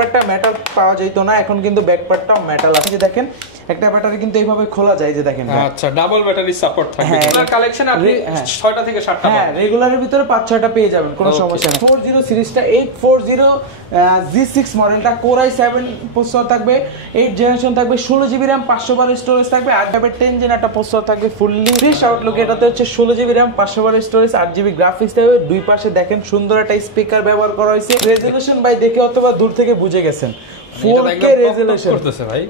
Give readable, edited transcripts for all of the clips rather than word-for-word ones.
ব্যাকপার্টটা metal পাওয়া যেত না, এখন কিন্তু ব্যাকপার্টটাও মেটাল আছে। দেখেন একটা ব্যাটারি কিন্তু এইভাবে খোলা যায়, যে দেখেন। আচ্ছা, ডাবল ব্যাটারি সাপোর্ট থাকবে। রেগুলার কালেকশন আপনি 6টা থেকে 7টা হ্যাঁ, রেগুলারের ভিতরে 5-6টা পেয়ে যাবেন, কোনো সমস্যা নেই। 40 সিরিজটা 840 G6 মডেলটা কোর i7 প্রসেসর থাকবে, 8 জেনারেশন থাকবে, 16GB RAM, 512 স্টোরেজ থাকবে, 8GB 10 জেন একটা প্রসেসর থাকবে ফুললি ফ্রেশ আউটলুক। এটাতে হচ্ছে 16GB RAM, 512 storage, 8GB graphics থাকবে। দুই পাশে দেখেন সুন্দর একটা স্পিকার ব্যবহার করা হয়েছে। রেজোলিউশন ভাই দেখে অথবা দূর থেকে বুঝে গেছেন 4K রেজোলিউশন করতেছে ভাই,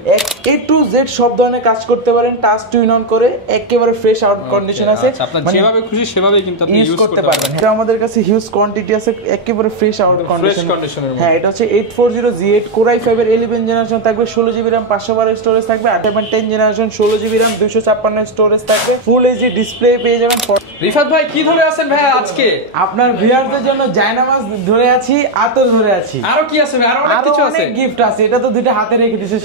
A to Z সব ধরনের কাজ করতে পারেন টাচ টু ইন অন করে, একেবারে ফ্রেশ আউট কন্ডিশন আছে। আপনি যেভাবে খুশি সেভাবে কিন্তু আপনি ইউজ করতে পারবেন। এটা আমাদের কাছে হিউজ কোয়ান্টিটি আছে, একেবারে ফ্রেশ আউট কন্ডিশনের। হ্যাঁ, এটা হচ্ছে 840 G8 কোর i5 এর 11 জেনারেশন থাকবে, 16GB RAM, 512 স্টোরেজ থাকবে, 8GB 10 generation, 16GB RAM, 256 storage থাকবে, ফুল এইচডি ডিসপ্লে পেয়ে যাবেন। রিফাত ভাই কি ধরে আছেন ভাই আজকে? আপনার ভিউয়ারদের জন্য জায়নামাজ ধরে আছি, আতর ধরে আছি। আরো কি আছে ভাই? আরো অনেক কিছু আছে, গিফট আছে। এটা তো দুইটা হাতে রেখে দিয়েছে।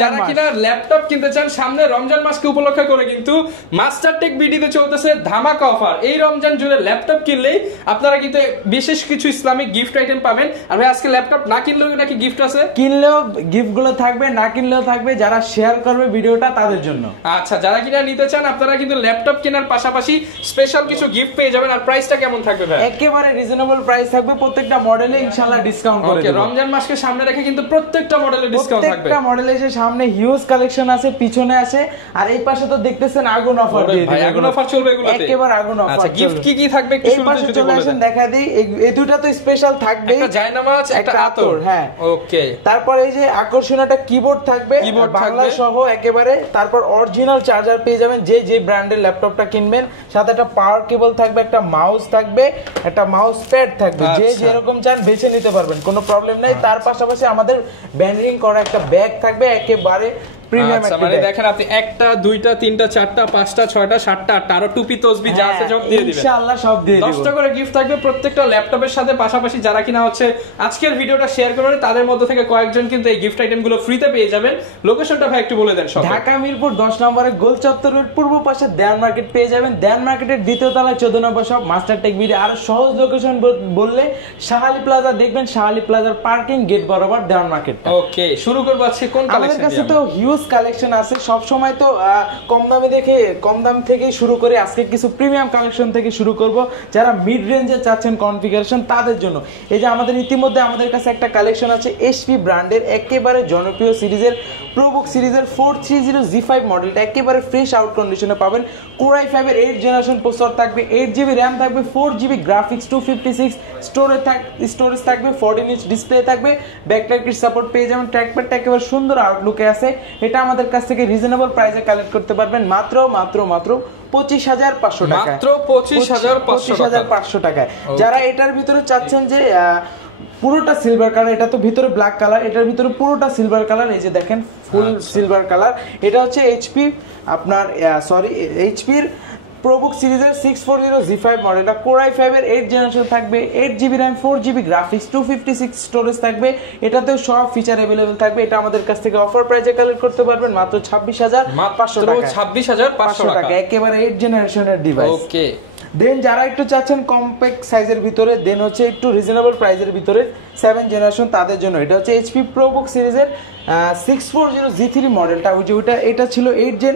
যারা কিনা ল্যাপটপ কিনতে চান সামনে রমজান মাসকে উপলক্ষ করে কিন্তু মাস্টার টেক বিডিতে চলতেছে ধামাকা অফার। এই রমজান জুড়ে ল্যাপটপ কিনলেই আপনারা কিন্তু বিশেষ কিছু ইসলামিক গিফট আইটেম পাবেন। আর ভাই আজকে ল্যাপটপ না কিনলেও নাকি গিফট আছে? কিনলেও গিফট গুলো থাকবে, না কিনলেও থাকবে, যারা শেয়ার করবে ভিডিওটা তাদের জন্য। আচ্ছা, যারা কিনা নিতে চান আপনারা কিন্তু ল্যাপটপ কেনার পাশাপাশি স্পেশাল কিছু গিফট পেয়ে যাবেন। আর প্রাইসটা কেমন থাকবে ভাই? একেবারে রিজনেবল প্রাইস থাকবে, প্রত্যেকটা মডেলে ইনশাআল্লাহ ডিসকাউন্ট করে দেব। রমজান মাসকে সামনে রেখে কিন্তু প্রত্যেকটা মডেলে ডিসকাউন্ট থাকবে। প্রত্যেকটা মডেলে যে সামনে হিউজ কালেকশন আছে, পিছনে আছে, আর এই পাশে তো দেখতেছেন আগুন অফার দিয়ে দিই। আগুন অফার চলবে এগুলোতে, একেবারে আগুন অফার। আচ্ছা, গিফট কি কি থাকবে একটু শুরুতে যদি বলে দেন। দেখা দিই, এই দুটো তো স্পেশাল থাকবে, একটা জায়নামাজ, একটা আতর। হ্যাঁ, ওকে। তারপর এই যে আকর্ষণীয় একটা কিবোর্ড থাকবে, বাংলা সহ একেবারে। তারপর অরিজিনাল চার্জার পেয়ে যাবেন যে ব্র্যান্ডের ল্যাপটপটা কিনবেন। সাথে একটা পাওয়ার কেবল থাকবে, একটা মাউস থাকবে, একটা মাউস প্যাড থাকবে। যে যেরকম চান বেছে নিতে পারবেন, কোনো প্রবলেম নাই। তার পাশাপাশি আমাদের ব্যান্ডিং করা একটা ব্যাগ থাকবে, একেবারে প্রিমিয়াম। আচ্ছা, মানে দেখেন আপনি একটা দুইটা তিনটা চারটা পাঁচটা ছয়টা সাতটা আটটা আরো টুপি তসবি যা আছে সব দিয়ে দিবেন ইনশাআল্লাহ, সব দিয়ে দিব। 10টা করে গিফট থাকবে প্রত্যেকটা ল্যাপটপের সাথে। পাশাপাশি যারা কিনা হচ্ছে আজকের ভিডিওটা শেয়ার করবেন তাদের মধ্যে থেকে কয়েকজন কিন্তু এই গিফট আইটেম গুলো ফ্রিতে পেয়ে যাবেন। লোকেশনটা ভাই একটু বলে দেন। সব ঢাকা মিরপুর 10 নম্বরে গোল চত্বরের পূর্ব পাশে দেয়ান মার্কেট পেয়ে যাবেন। দেয়ান মার্কেটের দ্বিতীয় তলায় 14 নম্বর শপ মাস্টার টেক বিডি। আর সহজ লোকেশন বললে শাহালি প্লাজা দেখবেন, শাহালি প্লাজার পার্কিং গেট বরাবর দেয়ান মার্কেট। ওকে, শুরু করব আজকে কোন কালেকশন? আমাদের কাছে তো হিউজ কালেকশন আছে। সব সময় তো কম দামে দেখে কম দাম থেকে শুরু করে আজকে কিছু প্রিমিয়াম কালেকশন থেকে শুরু করব। যারা মিড রেঞ্জে চাচ্ছেন কনফিগারেশন তাদের জন্য এই যে আমাদের ইতিমধ্যে আমাদের কাছে একটা কালেকশন আছে এসপি ব্র্যান্ডের একেবারে জনপ্রিয় সিরিজের প্রোবুক সিরিজের 430 G5 মডেলটা একেবারে ফ্রেশ আউট কন্ডিশনে পাবেন। কোর i5 এর 8 জেনারেশন প্রসেসর থাকবে, 8GB RAM থাকবে, 4GB গ্রাফিক্স, 256 স্টোরেজ থাকবে, 14 ইঞ্চ ডিসপ্লে থাকবে, ব্যাকলাইট সাপোর্ট পেয়ে যাবেন। ট্র্যাকপ্যাডটা একেবারে সুন্দর আউটলুকে আছে। এটা আমাদের কাছ থেকে রিজনেবল প্রাইসে কালেক্ট করতে পারবেন মাত্র 25,500 টাকা। মাত্র 25,500 টাকায়। যারা এটার ভিতরে চাচ্ছেন যে পুরোটা সিলভার কালার, এটা তো ভিতরে ব্ল্যাক কালার, এটার ভিতরে পুরোটা সিলভার কালার, এই যে দেখেন ফুল সিলভার কালার। এটা হচ্ছে এইচপির প্রোবুক সিরিজের 640 G5 মডেলটা কোর i5 এর 8 জেনারেশন থাকবে, 8GB RAM, 4GB graphics, 256 storage থাকবে। এটাতেও সব ফিচার अवेलेबल থাকবে। এটা আমাদের কাছ থেকে অফার প্রাইসে কালেক্ট করতে পারবেন মাত্র 26,500 টাকা। 26,500 টাকা একেবারে 8 জেনারেশনের ডিভাইস। ওকে। দেন যারা একটু চাচ্ছেন কম্প্যাক্ট সাইজের ভিতরে, দেন হচ্ছে একটু রিজনেবল প্রাইসের ভিতরে 7 জেনারেশন তাদের জন্য এটা হচ্ছে এইচপি প্রোবুক সিরিজের 640 G3 মডেলটা। এটা ছিল 8 জেন,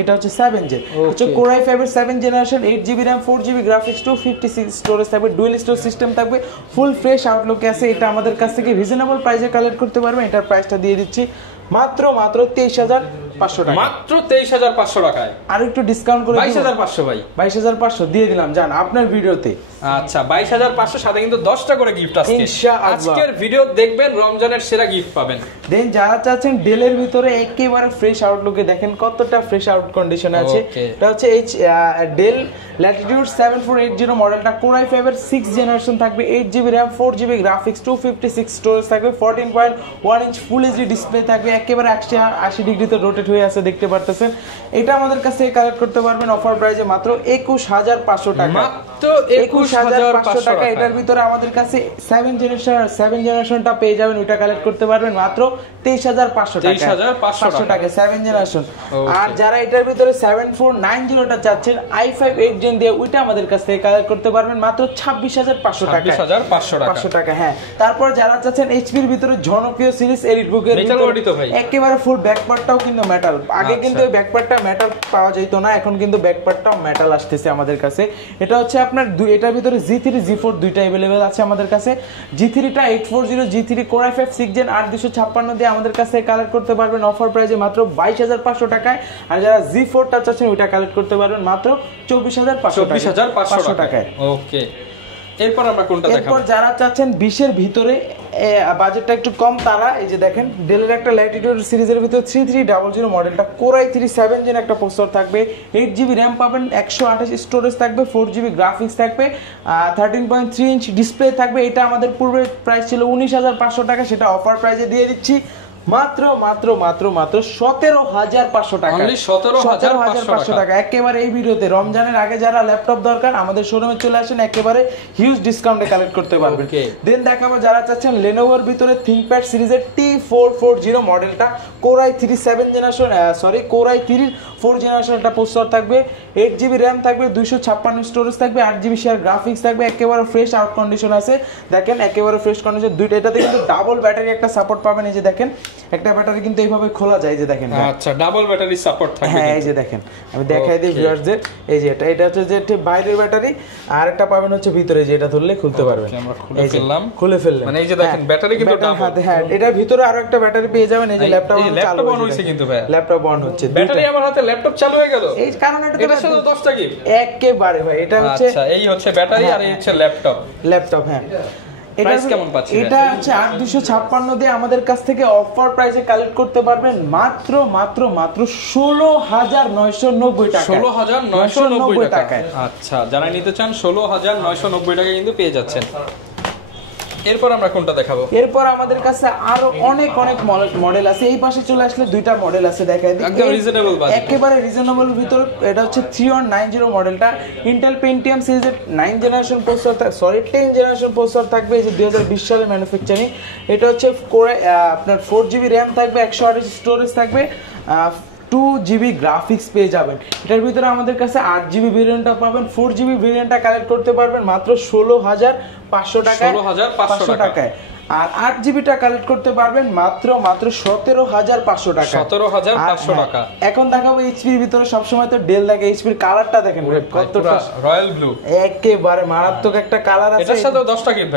এটা হচ্ছে 7 জেন। হচ্ছে কোর i5 এর 7 generation, 8GB RAM, 4GB graphics, 256 storage থাকবে, ডুয়াল স্টোরেজ সিস্টেম থাকবে, ফুল ফ্রেশ আউটলুকে আছে। এটা আমাদের কাছ থেকে রিজনেবল প্রাইসে কালেক্ট করতে পারবেন। এটার প্রাইসটা দিয়ে দিচ্ছি মাত্র 23,500 টাকা। মাত্র 23,500 টাকায়। আর একটু ডিসকাউন্ট করে 22,500 ভাই। 22,500 দিয়ে দিলাম জান আপনার ভিডিওতে। আচ্ছা, 22,500 সাথে কিন্তু 10টা করে গিফট আছে ইনশাআল্লাহ। আজকের ভিডিও দেখবেন, রমজানের সেরা গিফট পাবেন। দেন যারা চাচ্ছেন ডেলের ভিতরে একেবারে ফ্রেশ আউটলুকে, দেখেন কতটা ফ্রেশ আউট কন্ডিশন আছে। এটা হচ্ছে ডেল ল্যাটিটিউড 7480 মডেলটা কোর i5 এর 6 জেনারেশন থাকবে, 8GB RAM, 4GB graphics, 256 storage থাকবে, 14.1 ইঞ্চ ফুল এইচডি ডিসপ্লে থাকবে, একেবারে 180 ডিগ্রিতে রোটেট কমপ্লিট হয়ে আছে দেখতে পারতেছেন। এটা আমাদের কাছে কালেক্ট করতে পারবেন অফার প্রাইসে মাত্র 21500 টাকা, মাত্র 21500 টাকা। এটার ভিতরে আমাদের কাছে 7 জেনারেশনটা পেয়ে যাবেন, ওইটা কালেক্ট করতে পারবেন মাত্র 23500 টাকা, 23500 টাকা 7 জেনারেশন। আর যারা এটার ভিতরে 7490টা চাচ্ছেন i5 8 জেন দিয়ে, ওইটা আমাদের কাছ থেকে কালেক্ট করতে পারবেন মাত্র 26500 টাকা, 26500 টাকা। হ্যাঁ, তারপর যারা চাচ্ছেন এইচপির ভিতরে জনপ্রিয় সিরিজ এলিট বুকের একেবারে ফুল ব্যাকপার্টটাও কিন্তু মেটাল, আগে কিন্তু ব্যাকপার্টটা মেটাল পাওয়া যেত না, এখন কিন্তু ব্যাকপার্টটাও মেটাল আসতেছে আমাদের কাছে। এটা হচ্ছে আপনার এটার ভিতরে G3 G4 দুইটা अवेलेबल আছে আমাদের কাছে। G3টা 840 G3 Core i5 6 Gen 8256 দিয়ে আমাদের কাছে কালেক্ট করতে পারবেন অফার প্রাইসে মাত্র 22500 টাকায়। আর যারা G4টা চাচ্ছেন ওইটা কালেক্ট করতে পারবেন মাত্র 24500 টাকায়। ওকে, এরপর আমরা কোনটা দেখাবো? এরপর যারা চাচ্ছেন 20 এর ভিতরে বাজেটটা একটু কম, তারা এই যে দেখেন ডেলের একটা ল্যাটিটিউড সিরিজের ভিতরে 3300 মডেলটা Core i3 7 জেন একটা প্রসেসর থাকবে, 8GB RAM পাবেন, 128 স্টোরেজ থাকবে, 4GB গ্রাফিক্স থাকবে, 13.3 ইঞ্চ ডিসপ্লে থাকবে। এটা আমাদের পূর্বে প্রাইস ছিল 19500 টাকা, সেটা অফার প্রাইসে দিয়ে দিচ্ছি মাত্র 17500 টাকা, 17500 টাকা। একেবারে এই ভিডিওতে রমজানের আগে যারা ল্যাপটপ দরকার আমাদের শোরুমে চলে আসেন, একেবারে হিউজ ডিসকাউন্টে কালেক্ট করতে পারবেন। দেন দেখাবো যারা চাচ্ছেন Lenovoর ভিতরে ThinkPad সিরিজের T440 মডেলটা Core i3 7 generation Core i3 4 generation একটা প্রসেসর থাকবে, 8GB RAM থাকবে, 256 স্টোরেজ থাকবে, 8GB শেয়ার গ্রাফিক্স থাকবে, একেবারে ফ্রেশ আউট কন্ডিশন আছে। দেখেন একেবারে ফ্রেশ কন্ডিশন, দুইটা এটাতে কিন্তু ডাবল ব্যাটারি একটা সাপোর্ট পাবেন। এই যে দেখেন একটা ব্যাটারি কিন্তু এইভাবে খোলা যায়, এই যে দেখেন। আচ্ছা, ডাবল ব্যাটারি সাপোর্ট থাকবে। হ্যাঁ, এই যে দেখেন আমি দেখাই দিই ভিউয়ারদের, এই যে এটা হচ্ছে যে বাইরের ব্যাটারি, আর একটা পাবেন হচ্ছে ভিতরে, যে এটা ধরলে খুলতে পারবেন। আমরা খুলে ফেললাম, মানে এই যে দেখেন ব্যাটারি কিন্তু ডাবল। হ্যাঁ, এটার ভিতরে আরো একটা ব্যাটারি পেয়ে যাবেন। এই যে ল্যাপটপ অন হইছে, কিন্তু ভাই ল্যাপটপ অন হচ্ছে, ব্যাটারি আমার হাতে ল্যাপটপ চালু হয়ে গেল। এই কারণে এটা শুধু 10টা গিফট একেবারে ভাই। এটা হচ্ছে আচ্ছা, এই হচ্ছে ব্যাটারি আর এই হচ্ছে ল্যাপটপ। হ্যাঁ, প্রাইস কেমন পাচ্ছেন? এটা হচ্ছে 8256 দিয়ে আমাদের কাছ থেকে অফার প্রাইসে কালেক্ট করতে পারবেন মাত্র 16990 টাকা, 16990 টাকা। আচ্ছা, যারা নিতে চান 16990 টাকা কিন্তু পেয়ে যাচ্ছেন। এরপর আমরা কোনটা দেখাবো? এরপর আমাদের কাছে আরো অনেক মডেল আছে। এই পাশে চলে আসলে দুইটা মডেল আছে, দেখাই দিই। একদম রিজনেবল বাজেট, একেবারে রিজনেবল ভিতর। এটা হচ্ছে 3190 মডেলটা Intel Pentium সিরিজের 9 জেনারেশন প্রসেসর, 10 জেনারেশন প্রসেসর থাকবে, এই যে 2020 সালে ম্যানুফ্যাকচারিং। এটা হচ্ছে আপনার 4GB RAM থাকবে, 128 স্টোরেজ থাকবে, 2GB গ্রাফিক্স পেয়ে যাবেন। এটার ভিতরে আমাদের কাছে 8GB ভেরিয়েন্টটা পাবেন, 4GB ভেরিয়েন্টটা কালেক্ট করতে পারবেন মাত্র 16500 টাকায়, 16500 টাকায়। আর 8GBটা কালেক্ট করতে পারবেন মাত্র 17500 টাকা, 17500 টাকা। এখন দেখাবো এইচপির ভিতরে, সবসময় তো ডেল দেখে, এইচপির কালারটা দেখেন কতটা রয়্যাল ব্লু, একেবারে মারাত্মক একটা কালার আছে। এটার সাথে 10টা গিফট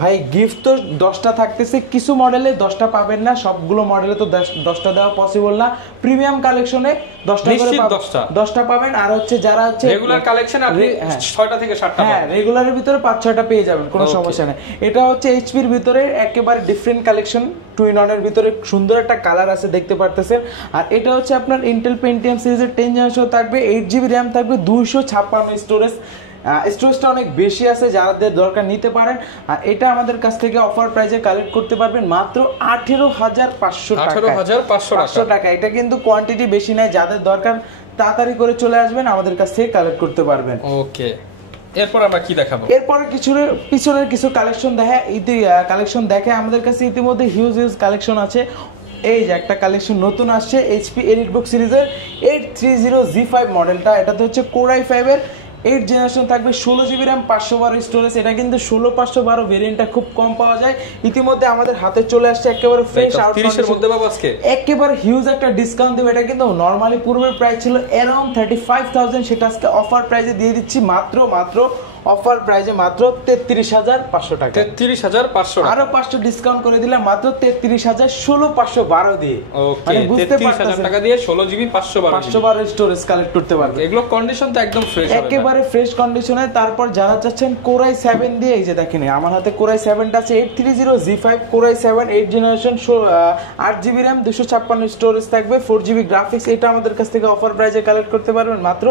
ভাই, গিফট তো 10টা থাকতেছে, কিছু মডেলে 10টা পাবেন না, সবগুলো মডেলে তো 10টা দেওয়া পসিবল না। প্রিমিয়াম কালেকশনে 10টা করে 10টা পাবেন। আর হচ্ছে যারা হচ্ছে রেগুলার কালেকশন আপনি 6টা থেকে 7টা, হ্যাঁ রেগুলারের ভিতরে 5-6টা পেয়ে যাবেন, কোনো সমস্যা নেই। এটা হচ্ছে এইচপির ভিতরে একেবারে ডিফারেন্ট কালেকশন, টুইন অনের ভিতরে সুন্দর একটা কালার আছে দেখতে পারতেছেন। আর এটা হচ্ছে আপনার Intel Pentium সিরিজের 10 জেনারেশন থাকবে, 8GB RAM থাকবে, 256 স্টোরেজ। স্টোরেজটা অনেক বেশি আছে, যাদের দরকার নিতে পারেন। আর এটা আমাদের কাছ থেকে অফার প্রাইসে কালেক্ট করতে পারবেন মাত্র 18500 টাকা। এটা কিন্তু কোয়ান্টিটি বেশি নাই, যাদের দরকার তাড়াতাড়ি করে চলে আসবেন, আমাদের কাছ থেকে কালেক্ট করতে পারবেন। ওকে, এরপর আমরা কি দেখাবো? এরপর পিছনের কিছু কালেকশন দেখে আমাদের কাছে ইতিমধ্যে হিউজ কালেকশন আছে। এই যে একটা কালেকশন নতুন আসছে HP EliteBook সিরিজের 830G5 মডেলটা। এটাতে হচ্ছে Core i5 এর 8 জেনারেশন থাকবে, 16GB RAM, 512 স্টোরেজ। এটা কিন্তু 16512 ভেরিয়েন্টটা খুব কম পাওয়া যায়। ইতিমধ্যে আমাদের হাতে চলে আসছে একেবারে ফ্রেশ আউট, 30 এর মধ্যে পাবো আজকে, একেবারে হিউজ একটা ডিসকাউন্ট দেব। এটা কিন্তু নরমালি পূর্বের প্রাইস ছিল अराउंड 35000, সেটা আজকে অফার প্রাইসে দিয়ে দিচ্ছি মাত্র অফার প্রাইসে মাত্র 33500 টাকা, 33500 আরো 500 ডিসকাউন্ট করে দিলাম মাত্র 33000, 16512 দিয়ে। মানে বুঝতে পারছেন টাকা দিয়ে 16GB 512 স্টোরেজ কালেক্ট করতে পারবেন। এগুলো কন্ডিশন তো একদম ফ্রেশ, একেবারে ফ্রেশ কন্ডিশনে। তারপর যারা চাচ্ছেন Core i7 দিয়ে, এই যে দেখেন আমার হাতে Core i7টা আছে 830G5 Core i7 8 generation, 8GB RAM, 256 storage থাকবে, 4GB গ্রাফিক্স। এটা আমাদের কাছ থেকে অফার প্রাইসে কালেক্ট করতে পারবেন মাত্র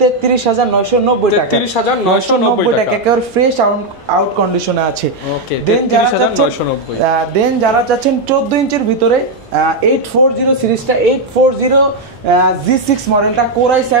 33,990 টাকা। 33,990 টাকা একেবারে ফ্রেশ আউট কন্ডিশনে আছে। ওকে, দেন 33,990। যারা চাচ্ছেন 14 ইঞ্চির ভিতরে 840 সিরিজটা 840 G6 মডেলটা কোর i7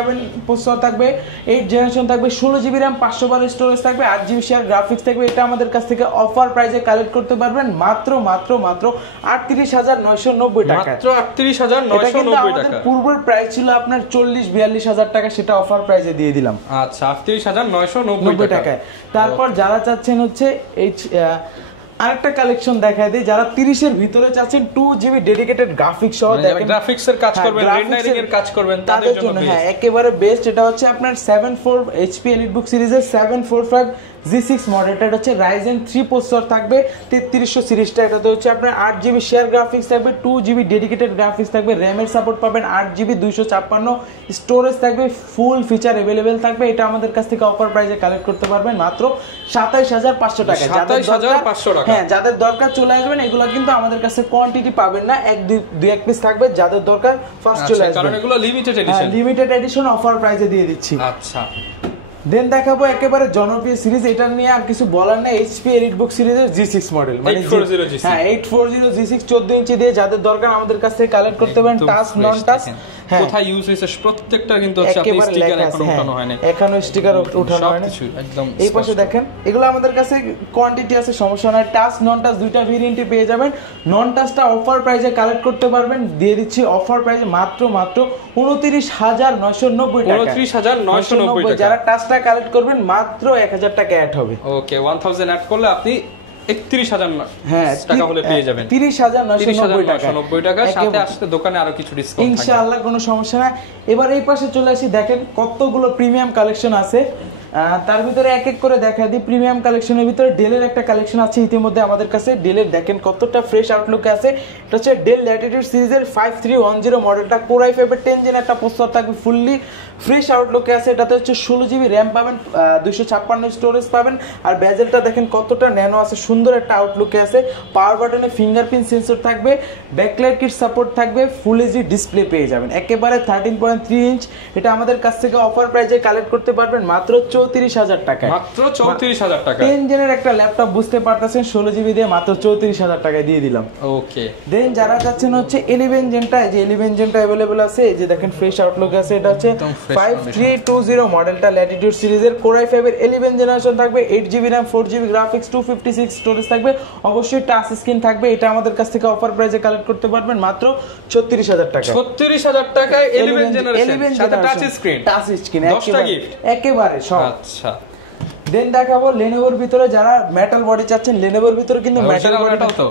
প্রসেসর থাকবে, 8 জেনারেশন থাকবে, 16GB RAM, 512 স্টোরেজ থাকবে, 8GB শেয়ার গ্রাফিক্স থাকবে। এটা আমাদের কাছ থেকে অফার প্রাইসে কালেক্ট করতে পারবেন মাত্র 38,990 টাকা। মাত্র 38,990 টাকা। পূর্বের প্রাইস ছিল আপনার 40-42 টাকা, সেটা অফার প্রাইসে দিয়ে দিলাম। আচ্ছা, 38,990 টাকা। তারপর যারা চাচ্ছেন হচ্ছে এই আরেকটা কালেকশন দেখায় দিই, যারা 30 এর ভিতরে চাচ্ছেন 2GB ডেডিকেটেড গ্রাফিক্স সহ, দেখেন গ্রাফিক্স এর কাজ করবেন, রেন্ডারিং এর কাজ করবেন, তাদের জন্য হ্যাঁ একেবারে বেস্ট। এটা হচ্ছে আপনার 7 HP EliteBook সিরিজের 745 G6 মডেলটা, এটা হচ্ছে Ryzen 3 প্রসেসর থাকবে, 3300 সিরিজটা। এটাতে হচ্ছে আপনার 8GB শেয়ার গ্রাফিক্স থাকবে, 2GB ডেডিকেটেড গ্রাফিক্স থাকবে, RAM এর সাপোর্ট পাবেন, 8GB 256 স্টোরেজ থাকবে, ফুল ফিচার अवेलेबल থাকবে। এটা আমাদের কাছ থেকে অফার প্রাইসে কালেক্ট করতে পারবেন মাত্র 27,500 টাকা। 27,500 টাকা। হ্যাঁ, যাদের দরকার চলে আসবেন। এগুলো কিন্তু আমাদের কাছে কোয়ান্টিটি পাবেন না, দুই এক পিস থাকবে, যাদের দরকার ফার্স্ট চলে আসবেন, কারণ এগুলো limited edition. Limited edition offer প্রাইসে দিয়ে দিচ্ছি। আচ্ছা, দেন দেখাবো একেবারে জনপ্রিয় সিরিজ, এটা নিয়ে আর কিছু বলার নাই, HP EliteBook সিরিজের G6 মডেল, মানে 840 G6। হ্যাঁ 840 G6 14 ইঞ্চি দিয়ে যাদের দরকার আমাদের কাছ থেকে কালেক্ট করতে পারেন। টাচ নন টাচ কোথায় ইউজ হয়েছে প্রত্যেকটা কিন্তু হচ্ছে আপনি স্টিকার এখন উঠানো হয় না, এখনো স্টিকার উঠানো হয় না, একদম এই পাশে দেখেন। এগুলো আমাদের কাছে কোয়ান্টিটি আছে, সমস্যা নাই। টাচ নন টাচ দুইটা ভেরিয়েন্টে পেয়ে যাবেন। নন টাচটা অফার প্রাইসে কালেক্ট করতে পারবেন, দিয়ে দিচ্ছি অফার প্রাইসে মাত্র 29,990 টাকা। 29,990 টাকা। যারা টাচটা কালেক্ট করবেন মাত্র 1000 টাকা অ্যাড হবে। ওকে, 1000 অ্যাড করলে আপনি 31,000 টাকা হলে পেয়ে যাবেন। 30,990 টাকা। সাথে আসতে দোকানে আরো কিছু ডিসকাউন্ট থাকবে ইনশাআল্লাহ, কোনো সমস্যা না। এবার এই পাশে চলে আসি, দেখেন কতগুলো প্রিমিয়াম কালেকশন আছে। তার ভিতরে এক এক করে দেখা দিই। প্রিমিয়াম কালেকশনের ভিতরে ডেলের একটা কালেকশন আছে ইতিমধ্যে আমাদের কাছে। ডেলের দেখেন কতটা ফ্রেশ আউটলুক আছে। এটা হচ্ছে ডেল ল্যাটিটিউড সিরিজের 5310 মডেলটা, কোর i5 এর 10 জেন একটা প্রসেসর থাকবে, ফুললি ফ্রেশ আউটলুকে আছে। এটাতে হচ্ছে 16GB RAM পাবেন, 256 স্টোরেজ পাবেন। আর বেজেলটা দেখেন কতটা ন্যানো আছে, সুন্দর একটা আউটলুকে আছে। পাওয়ার বাটনে ফিঙ্গারপ্রিন্ট সেন্সর থাকবে, ব্যাকলাইট কিট সাপোর্ট থাকবে, ফুল এইচডি ডিসপ্লে পেয়ে যাবেন, একেবারে 13.3 ইঞ্চ। এটা আমাদের কাছ থেকে অফার প্রাইসে কালেক্ট করতে পারবেন মাত্র 34,000 টাকায়। মাত্র 34,000 টাকা। 10 জেনের একটা ল্যাপটপ বুঝতে পারতেছেন, 16GB দিয়ে মাত্র 34,000 টাকায় দিয়ে দিলাম। ওকে, দেন যারা যাচ্ছেন হচ্ছে 11 জেনটা, যে 11 জেনটা अवेलेबल আছে, এই যে দেখেন ফ্রেশ আউটলুক আছে। এটা হচ্ছে 5320 মডেলটা, ল্যাটিটিউড সিরিজের কোর i5 এর 11 জেনারেশন থাকবে, 8GB RAM, 4GB graphics, 256 storage থাকবে, অবশ্যই টাচ স্ক্রিন থাকবে। এটা আমাদের কাছ থেকে অফার প্রাইসে কালেক্ট করতে পারবেন মাত্র 36,000 টাকা। 36,000 টাকায় 11 জেনারেশন সাথে টাচ স্ক্রিন, একেবারে সব। আচ্ছা, দেন দেখাবো লেনোভোর ভিতরে, যারা মেটাল বডি চাচ্ছেন। লেনোভোর ভিতরে কিন্তু মেটাল বডি তো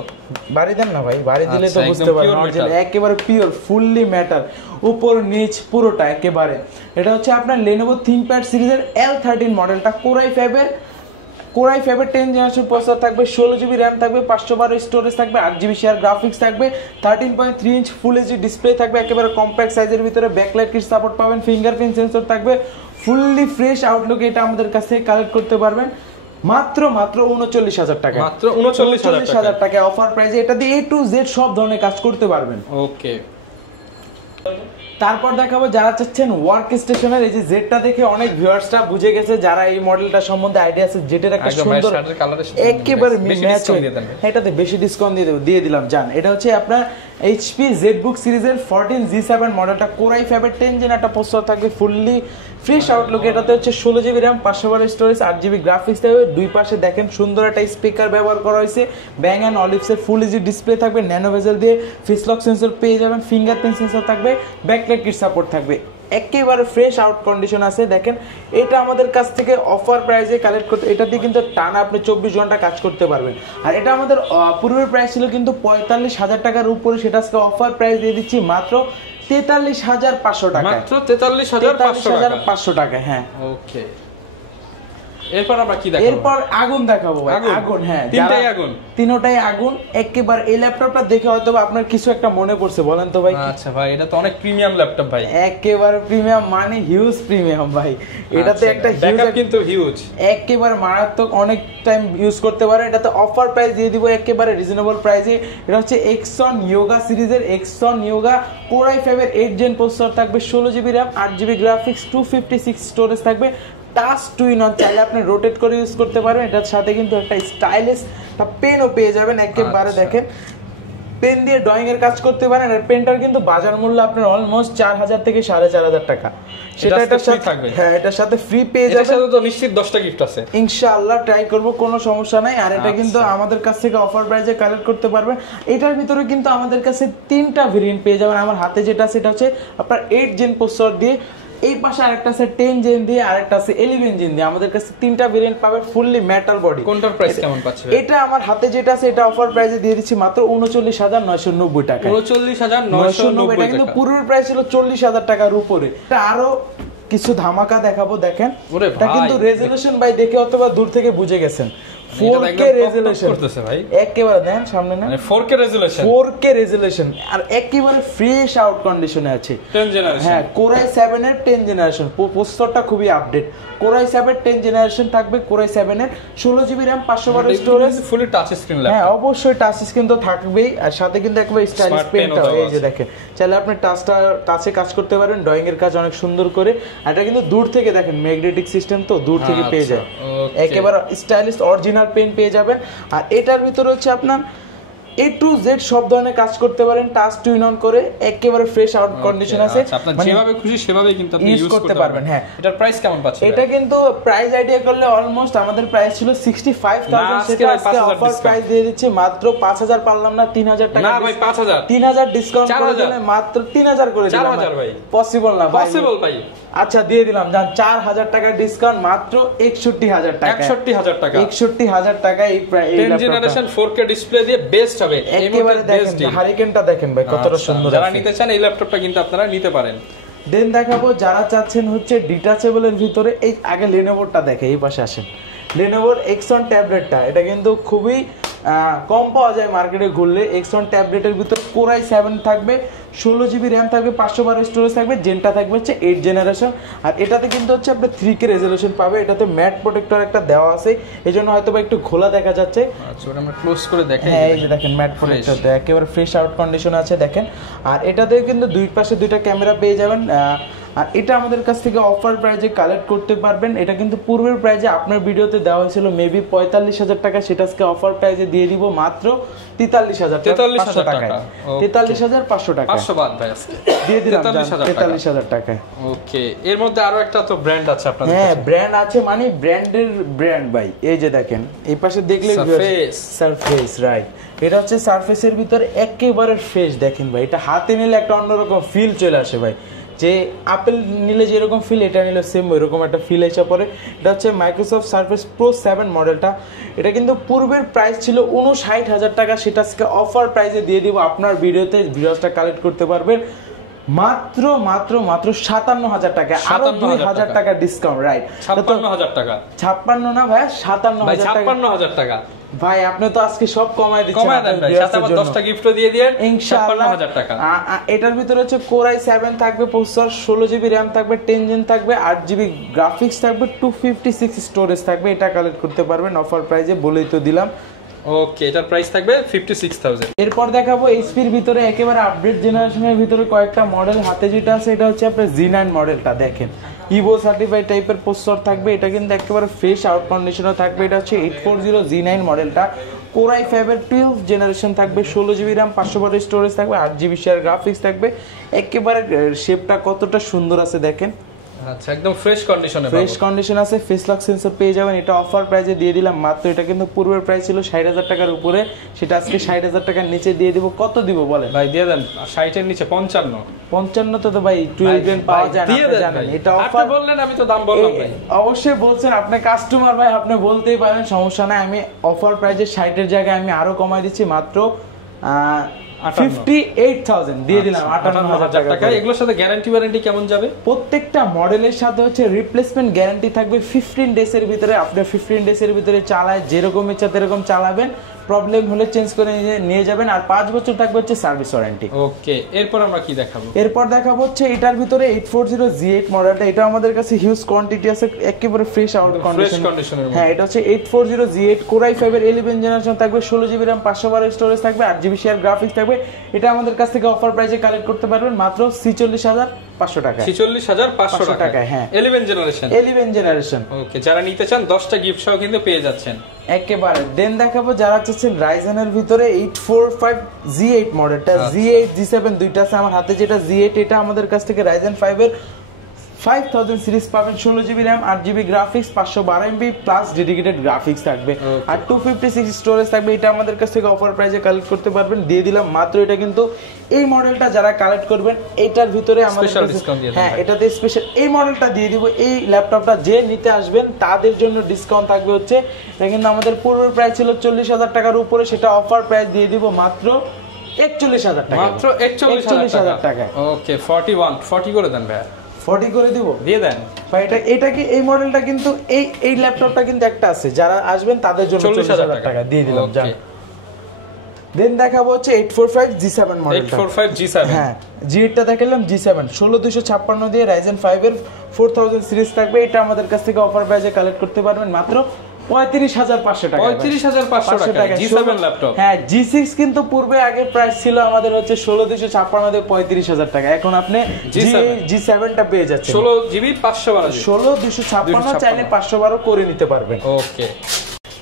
বাড়ি দেন না ভাই, বাড়ি দিলে তো বুঝতে পারবেন, একেবারে পিওর ফুললি মেটাল, উপর নিচ পুরোটা একেবারে। এটা হচ্ছে আপনার লেনোভো থিংকপ্যাড সিরিজের L13 মডেলটা, কোর i5 এর 10 জেনারেশন প্রসেসর থাকবে, 16GB RAM থাকবে, 512 স্টোরেজ থাকবে, 8GB শেয়ার গ্রাফিক্স থাকবে, 13.3 ইঞ্চ ফুল এইচডি ডিসপ্লে থাকবে, একেবারে কম্প্যাক্ট সাইজের ভিতরে, ব্যাকলাইট কিট সাপোর্ট পাবেন, ফিঙ্গারপ্রিন্ট সেন্সর থাকবে, ফুললি ফ্রেশ আউটলুক। এটা আমাদের কাছ থেকে কালেক্ট করতে পারবেন মাত্র 39,000 টাকা। মাত্র 39,000 টাকা অফার প্রাইসে। এটা দিয়ে A to Z সব ধরনের কাজ করতে পারবেন। ওকে, তারপর দেখাবো যারা চাচ্ছেন ওয়ার্ক স্টেশনের, এই যে জেডটা দেখে অনেক ভিউয়ার্সরা বুঝে গেছে, যারা এই মডেলটা সম্বন্ধে আইডিয়া আছে, জেটের একটা সুন্দর একেবারে ম্যাচ, এটাতে বেশি ডিসকাউন্ট দিয়ে দিলাম জান। এটা হচ্ছে আপনার HP ZBook সিরিজের 14 G7 মডেলটা, কোর i5 এর 10 জেন একটা প্রসেসর থাকবে, ফুললি ফ্রেশ আউটলুক। এটাতে হচ্ছে 16GB RAM, 512 storage, 8GB graphics থাকবে। দুই পাশে দেখেন সুন্দর একটা স্পিকার ব্যবহার করা হয়েছে, ব্যাং অ্যান্ড অলিভসের ফুল এইচডি ডিসপ্লে থাকবে, ন্যানো বেজেল দিয়ে ফেসলক সেন্সর পেয়ে যাবেন, ফিঙ্গারপ্রিন্ট সেন্সর থাকবে, ব্যাকলাইট কিট সাপোর্ট থাকবে, একেবারে ফ্রেশ আউট কন্ডিশন আছে। দেখেন এটা আমাদের কাছ থেকে অফার প্রাইসে কালেক্ট করতে, এটা দিয়ে কিন্তু টানা আপনি 24 ঘন্টা কাজ করতে পারবেন। আর এটা আমাদের পূর্বের প্রাইস ছিল কিন্তু 45,000 টাকার উপরে, সেটা আজকে অফার প্রাইস দিয়ে দিচ্ছি মাত্র 43,500 টাকা। মাত্র 43,500 টাকা। টাকা, হ্যাঁ। ওকে, এরপর আমরা কি দেখাবো? এরপর আগুন দেখাবো ভাই। আগুন, হ্যাঁ, তিনটাই আগুন, তিনটাই আগুন একেবারে। এই ল্যাপটপটা দেখে হয়তো আপনার কিছু একটা মনে পড়ছে, বলেন তো ভাই। আচ্ছা ভাই, এটা তো অনেক প্রিমিয়াম ল্যাপটপ ভাই, একেবারে প্রিমিয়াম, মানে হিউজ প্রিমিয়াম ভাই। এটাতে একটা ব্যাকআপ কিন্তু হিউজ, একেবারে মারাত্মক, অনেক টাইম ইউজ করতে পারেন। এটাতে অফার প্রাইস দিয়ে দিব একেবারে রিজনেবল প্রাইসে। এটা হচ্ছে এক্সন ইয়োগা সিরিজের এক্সন ইয়োগা কোর i5 এর 8 জেন প্রসেসর থাকবে, 16 GB RAM, 8 GB graphics, 256 storage থাকবে। টাচ টু ইন অন, চাইলে আপনি রোটেট করে ইউজ করতে পারবেন। এটার সাথে কিন্তু একটা স্টাইলিশ পেনও পেয়ে যাবেন একেবারে। দেখেন, পেন দিয়ে ড্রয়িং এর কাজ করতে পারেন। আর পেনটার কিন্তু বাজার মূল্য আপনার অলমোস্ট 4000 থেকে 4500 টাকা। সেটা এটার সাথে থাকবে, হ্যাঁ, এটার সাথে ফ্রি পেয়ে যাবেন। এটার সাথে তো নিশ্চিত 10টা গিফট আছে, ইনশাআল্লাহ ট্রাই করব, কোনো সমস্যা নাই। আর এটা কিন্তু আমাদের কাছ থেকে অফার প্রাইসে কালেক্ট করতে পারবেন। এটার ভিতরে কিন্তু আমাদের কাছে 3টা ভেরিয়েন্ট পেয়ে যাবেন। আমার হাতে যেটা আছে সেটা হচ্ছে আপনার 8 জেন প্রসেসর দিয়ে, এই পাশে আরেকটা আছে 10 জেন দিয়ে, আরেকটা আছে 11 জেন দিয়ে। আমাদের কাছে 3টা ভেরিয়েন্ট পাবেন, ফুললি মেটাল বডি। কোনটার প্রাইস কেমন পাচ্ছেন? এটা আমার হাতে যেটা আছে এটা অফার প্রাইসে দিয়ে দিচ্ছি মাত্র 39990 টাকা। 39990 টাকা, কিন্তু পূর্বের প্রাইস ছিল 40000 টাকার উপরে। এটা আরো কিছু ধামাকা দেখাবো, দেখেন। এটা কিন্তু রেজোলিউশন ভাই দেখে অথবা দূর থেকে বুঝে গেছেন, 4K রেজোলিউশন করতেছে ভাই, একেবারে দেন সামনে না, 4K রেজোলিউশন, 4K রেজোলিউশন, আর একেবারে ফ্রেশ আউট কন্ডিশনে আছে। 10 জেনারেশন, হ্যাঁ, কোর i7 এর 10 জেনারেশন, প্রসেসরটা খুবই আপডেট। কোর i7 10 জেনারেশন থাকবে, কোর i7 এর 16 GB RAM, 512 storage, fully touch screen laptop. হ্যাঁ, অবশ্যই টাচ স্ক্রিন তো থাকবেই, আর সাথে কিন্তু একবার স্টাইলিশ পেনটা, এই যে দেখেন, চাইলে আপনি টাচে কাজ করতে পারেন, ড্রয়িং এর কাজ অনেক সুন্দর করে। আর এটা কিন্তু দূর থেকে দেখেন, ম্যাগনেটিক সিস্টেম তো দূর থেকে পেয়ে যায়, একেবারে স্টাইলিশ অরিজিনাল পেন পেয়ে যাবেন। আর এটার ভিতরে হচ্ছে আপনার A to Z সব ধরনের কাজ করতে পারেন, টাচ টু ইন অন করে, একেবারে ফ্রেশ আউট কন্ডিশন আছে। আপনি যেভাবে খুশি সেভাবে কিন্তু আপনি ইউজ করতে পারবেন। হ্যাঁ, এটার প্রাইস কেমন পাচ্ছেন? এটা কিন্তু প্রাইস আইডিয়া করলে অলমোস্ট আমাদের প্রাইস ছিল 65000, সেটা আজকে অফার প্রাইস দিয়ে দিচ্ছি মাত্র 5000, পারলাম না 3000 টাকা। না ভাই, 5000 ডিসকাউন্ট করে দিলে মাত্র 3000 করে দিলাম। 4000 ভাই, পসিবল না ভাই, পসিবল ভাই। আচ্ছা, দিয়ে দিলাম, জান 4000 টাকা ডিসকাউন্ট, মাত্র 61000 টাকা। 61000 টাকা, 61000 টাকা। এই 10 জেনারেশন 4K ডিসপ্লে দিয়ে বেস্ট হবে। একেবারে দেখেন, হারিকেনটা দেখেন ভাই কতটা সুন্দর। যারা নিতে চান এই ল্যাপটপটা কিন্তু আপনারা নিতে পারেন। দেন দেখাবো যারা চাচ্ছেন হচ্ছে ডিটাচেবলের ভিতরে, এই আগে লেনোভোটা দেখে, এই পাশে আসেন। লেনোভোর এক্সন ট্যাবলেটটা, এটা কিন্তু খুবই কম পাওয়া যায় মার্কেটে ঘুরলে। এক্সন ট্যাবলেটের ভিতর কোর i7 থাকবে, 16 জিবি র্যাম থাকবে, 512 স্টোরেজ থাকবে, জেনটা থাকবে হচ্ছে 8 জেনারেশন। আর এটাতে কিন্তু হচ্ছে আপনি 3K রেজোলিউশন পাবে। এটাতে ম্যাট প্রোটেক্টর একটা দেওয়া আছে, এই জন্য হয়তো বা একটু ঘোলা দেখা যাচ্ছে। আচ্ছা, ওটা আমরা ক্লোজ করে দেখাই। হ্যাঁ, এই যে দেখেন, ম্যাট প্রোটেক্টর একেবারে ফ্রেশ আউট কন্ডিশন আছে, দেখেন। আর এটাতে কিন্তু দুই পাশে দুইটা ক্যামেরা পেয়ে যাবেন। আর এটা আমাদের কাছ থেকে অফার প্রাইজে কালেক্ট করতে পারবেন। এটা কিন্তু পূর্বের প্রাইজে আপনার ভিডিওতে দেওয়া হয়েছিল মেবি 45000 টাকা, সেটা আজকে অফার প্রাইজে দিয়ে দিব মাত্র 43500 টাকা। 43500 টাকা, 500 বাদ ভাই, আজকে দিয়ে দিলাম 43000 টাকা। ওকে, এর মধ্যে আরো একটা তো ব্র্যান্ড আছে আপনাদের? হ্যাঁ, ব্র্যান্ড আছে, মানে ব্র্যান্ডের ব্র্যান্ড ভাই। এই যে দেখেন, এই পাশে দেখলে সারফেস, রাইট। এটা হচ্ছে সারফেসের ভিতর একেবারে ফ্রেশ, দেখেন ভাই। এটা হাতে নিলে একটা অন্যরকম ফিল চলে আসে ভাই, যে আপেল নিলে যেরকম ফিল, এটা নিলে সেম ওইরকম একটা ফিল এসে পড়ে। এটা হচ্ছে মাইক্রোসফট সারফেস প্রো 7 মডেলটা। এটা কিন্তু পূর্বের প্রাইস ছিল 59000 টাকা, সেটা আজকে অফার প্রাইসে দিয়ে দিব। আপনার ভিডিওতে ভিডিওসটা কালেক্ট করতে পারবেন মাত্র 57000 টাকা, আরো 2000 টাকা ডিসকাউন্ট, রাইট। 56000 টাকা, 56 না ভাই, 57000 টাকা। 56000 টাকা ভাই, আপনি তো আজকে সব কমায় দিচ্ছেন, কমায় দেন ভাই, সাথে আবার 10টা গিফটও দিয়ে দিয়েন, ইনশাআল্লাহ। 56000 টাকা। এটার ভিতরে হচ্ছে কোর i7 থাকবে, প্রসেসর 16 জিবি র‍্যাম থাকবে, 10 জেন থাকবে, 8 জিবি গ্রাফিক্স থাকবে, 256 স্টোরেজ থাকবে। এটা কালেক্ট করতে পারবেন অফার প্রাইজে, বলেই তো দিলাম। ওকে, এটার প্রাইস থাকবে 56000। এরপর দেখাবো এইচপির ভিতরে একেবারে আপডেট জেনারেশনের ভিতরে কয়েকটা মডেল। হাতে যেটা আছে এটা হচ্ছে আপনার G9 মডেলটা, দেখেন ইভো সার্টিফাইড টাইপের প্রসেসর থাকবে। এটা কিন্তু একেবারে ফ্রেশ আউট কন্ডিশনে থাকবে। এটা হচ্ছে 840 G9 মডেলটা, কোর i5 এর 12 জেনারেশন থাকবে, 16 জিবি র্যাম, 512 স্টোরেজ থাকবে, 8 জিবি শেয়ার গ্রাফিক্স থাকবে। একেবারে শেপটা কতটা সুন্দর আছে দেখেন। আচ্ছা, একদম ফ্রেশ কন্ডিশন আছে, ফেস লক সেন্সর পেয়ে যাবেন। এটা অফার প্রাইসে দিয়ে দিলাম মাত্র, এটা কিন্তু পূর্বের প্রাইস ছিল 60000 টাকার উপরে, সেটা আজকে 60000 টাকার নিচে দিয়ে দিব। কত দিব বলেন ভাই? দিয়ে দেন 60 এর নিচে 55 তো ভাই 12 জেন পাওয়া যায় না, আপনি জানেন। এটা অফার বললেন, আমি তো দাম বললাম ভাই। অবশ্যই বলছেন, আপনি কাস্টমার ভাই, আপনি বলতেই পারেন, সমস্যা নাই। আমি অফার প্রাইসে 60 এর জায়গায় আমি আরো কমাই দিচ্ছি মাত্র 58,000 দিয়ে দিলাম 58,000 টাকা। এগুলোর সাথে গ্যারান্টি ওয়ারেন্টি কেমন যাবে? প্রত্যেকটা মডেলের সাথে হচ্ছে রিপ্লেসমেন্ট গ্যারান্টি থাকবে 15 ডেজ এর ভিতরে। আপনি 15 ডেজ এর ভিতরে চালায় যেরকম ইচ্ছা তেরকম চালাবেন, প্রবলেম হলে চেঞ্জ করে নিয়ে যাবেন। আর 5 বছর থাকবে হচ্ছে সার্ভিস ওয়ারেন্টি। ওকে, এরপর আমরা কি দেখাবো? এরপর দেখাবো হচ্ছে এটার ভিতরে 840G8 মডেলটা। এটা আমাদের কাছে হিউজ কোয়ান্টিটি আছে, একেবারে ফ্রেশ আউট কন্ডিশন। হ্যাঁ, এটা হচ্ছে 840G8 Core i5 এর 11 জেনারেশন থাকবে, 16GB RAM, 512 স্টোরেজ থাকবে, 8GB শেয়ার গ্রাফিক্স থাকবে। এটা আমাদের কাছ থেকে অফার প্রাইসে কালেক্ট করতে পারবেন মাত্র 46,500 টাকা। 46,500 টাকা। হ্যাঁ, 11 জেনারেশন। ওকে, যারা নিতে চান 10টা গিফট সহ কিন্তু পেয়ে যাচ্ছেন একেবারে। দেন দেখাবো যারা চাচ্ছেন রাইজেনের ভিতরে 845G8 মডেলটা, G8 G7 দুইটা আছে আমার হাতে। যেটা G8 এটা আমাদের কাছ থেকে রাইজেন 5 এর 5000 সিরিজ পাবেন, 16GB RAM, 8GB graphics, 512MB plus dedicated graphics থাকবে, আর 256 স্টোরেজ থাকবে। এটা আমাদের কাছ থেকে অফার প্রাইসে কালেক্ট করতে পারবেন, দিয়ে দিলাম মাত্র। এটা কিন্তু এই মডেলটা যারা কালেক্ট করবেন এটার ভিতরে আমাদের হ্যাঁ, এটাতে স্পেশাল এই মডেলটা দিয়ে দিব। এই ল্যাপটপটা যে নিতে আসবেন তাদের জন্য ডিসকাউন্ট থাকবে হচ্ছে, এটা কিন্তু আমাদের পূর্বের প্রাইস ছিল 40,000 টাকার উপরে, সেটা অফার প্রাইস দিয়ে দিব মাত্র 41,000 টাকা। মাত্র 41,000 টাকা। ওকে, 40 করে দেন ভাই। 40 করে দিব, দিয়ে দেন ভাই। এটা কি এই মডেলটা কিন্তু এই ল্যাপটপটা কিন্তু একটা আছে, যারা আসবেন তাদের জন্য 40,000 টাকা দিয়ে দিলাম। জান দেন দেখাবো হচ্ছে 845G7 মডেলটা। 845G7, হ্যাঁ, G8 টা দেখালাম, G7 16256 দিয়ে Ryzen 5 এর 4000 সিরিজ থাকবে। এটা আমাদের কাছ থেকে অফার প্রাইসে কালেক্ট করতে পারবেন মাত্র 35,500 টাকা। 35,500 টাকা G7 ল্যাপটপ। হ্যাঁ, G6 কিন্তু পূর্বে আগে প্রাইস ছিল আমাদের হচ্ছে 16256 দিয়ে 35,000 টাকা। এখন আপনি G7 টা পেয়ে যাচ্ছেন 16GB 512, 16256 চাইলে 512 করে নিতে পারবেন। ওকে,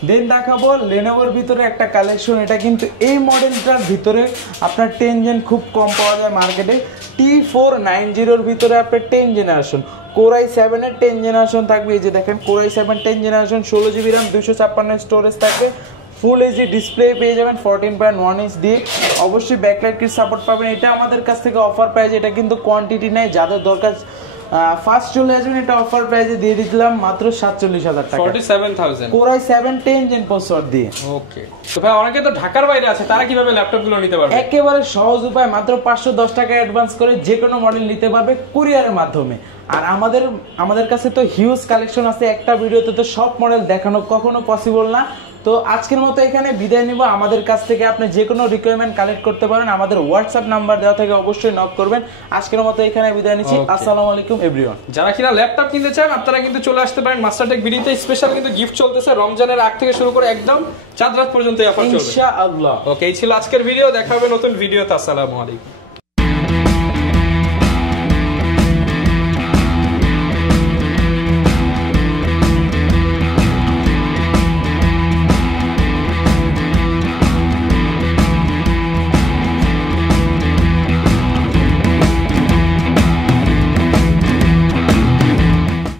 দেন দেখাবো লেনোভোর ভিতরে একটা কালেকশন। এটা কিন্তু এই মডেলটার ভিতরে আপনার 10 জেন খুব কম পাওয়া যায় মার্কেটে। T490 এর ভিতরে আপনার 10 জেনারেশন Core i7 এর 10 জেনারেশন থাকবে। এই যে দেখেন Core i7 10 generation, 16GB RAM, 256 storage থাকবে, ফুল এইচডি ডিসপ্লে পেয়ে যাবেন 14.1 ইঞ্চ দিয়ে। অবশ্যই ব্যাকলাইট কিট সাপোর্ট পাবেন। এটা আমাদের কাছ থেকে অফার প্রাইস, এটা কিন্তু কোয়ান্টিটি নাই, যাদের দরকার ফার্স্ট চলে আসবেন। এটা অফার প্রাইসে দিয়ে দিলাম মাত্র 47,000 টাকা, 47,000 Core i7 10 জেন প্রসেসর দিয়ে। ওকে, তো ভাই অনেকে তো ঢাকার বাইরে আছে, তারা কিভাবে ল্যাপটপ গুলো নিতে পারবে? একেবারে সহজ উপায়, মাত্র 510 টাকা অ্যাডভান্স করে যে কোনো মডেল নিতে পারবে কুরিয়ারের মাধ্যমে। আর আমাদের কাছে তো হিউজ কালেকশন আছে, একটা ভিডিওতে তো সব মডেল দেখানো কখনো পসিবল না। তো আজকের মতো এখানে বিদায় নিব। আমাদের কাছ থেকে আপনি যে কোনো রিকোয়ারমেন্ট কালেক্ট করতে পারেন, আমাদের হোয়াটসঅ্যাপ নাম্বার দেওয়া থেকে অবশ্যই নক করবেন। আজকের মতো এখানে বিদায় নিচ্ছি। আসসালামু আলাইকুম এভরিওয়ান। যারা কিনা ল্যাপটপ কিনতে চান আপনারা কিন্তু চলে আসতে পারেন মাস্টারটেক বিডিতে। স্পেশাল কিন্তু গিফট চলতেছে রমজানের আগ থেকে শুরু করে একদম চাঁদ রাত পর্যন্ত অফার চলবে ইনশাআল্লাহ। ওকে, এই ছিল আজকের ভিডিও, দেখা হবে নতুন ভিডিওতে। আসসালামু আলাইকুম।